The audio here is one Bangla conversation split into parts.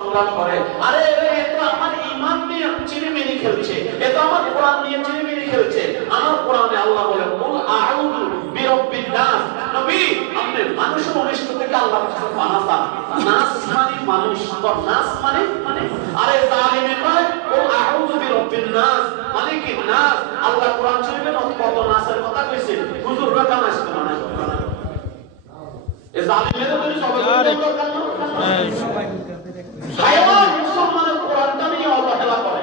সংগ্রাম করে। আরে এ তো আমার ঈমান নিয়ে চিনিমিনি খেলছে, এ তো আমার কোরআন নিয়ে চিনিমিনি খেলছে। আমার কোরআনে আল্লাহ বলে কুল আউযু বিরাব্বিন নাস। নবী আপনি মানুষের অনিষ্ট থেকে আল্লাহর কাছে পানাহ চান। নাস মানে মানুষ, তো নাস মানে আরে জালিমে কয় কুল আউযু বিরাব্বিন নাস মানে কি নাস? আল্লাহ কোরআন শরীফে কত নাসের কথা কইছে, হুজুররা কেন আসতে মানে এ জালিমের বলি সবাই দরকার না। হায়ওয়ান মুসলমানের কোরআনটা নিয়ে অবহেলা করে,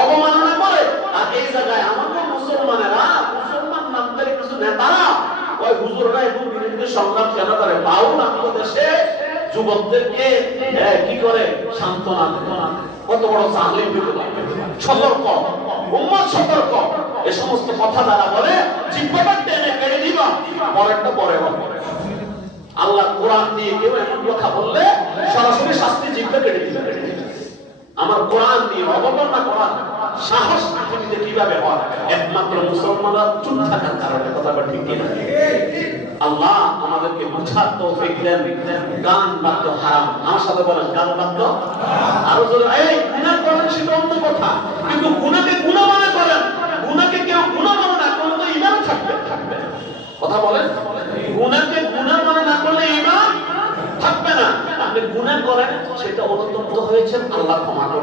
অবমাননা করে। আর এই জায়গায় আমাদের মুসলমানেরা, মুসলমান নামধারী কিছু নেতারা ওই হুজুররা এগুলোর বিরুদ্ধে সংগ্রাম কেন করে? বাউল আমাদের দেশে যুবকদেরকে কি করে সান্ত্বনা দেয়। কত বড় জালিম বিপদ! সতর্ক উম্মত, সতর্ক। এই সমস্ত কথা যারা বলে জিহ্বাটা টেনে কেড়ে দিবা, পরেরটা পরে হবে। আল্লাহ কোরআন দিয়ে কেউ এমন কথা বললে সরাসরি শাস্তি জিহ্বা কেটে দিবে। আমার কোরআন দিয়ে অবমাননা করা সাহস পৃথিবীতে কিভাবে হয়? একমাত্র মুসলমানরা চুপ থাকার কারণে। কথাটা ঠিক কিনা? আল্লাহ আমাদেরকে বুঝার তৌফিক দেন। গান বাদ্য হারাম। আমার সাথে বলেন গান বাদ্য আরো জোরে। এই গুনাহ করেন সেটা অন্য কথা, কিন্তু গুনাহকে গুনাহ মনে করেন, গুনাহকে কেউ গুনাহ মনে না করলে তো ঈমান থাকবে। কথা বলেন, গুনাহকে গুনাহ মনে না করলে ঈমান থাকবে না। আপনি গুনাহ করেন, সেটা অনুতপ্ত হয়েছেন, আল্লাহ ক্ষমা করবেন।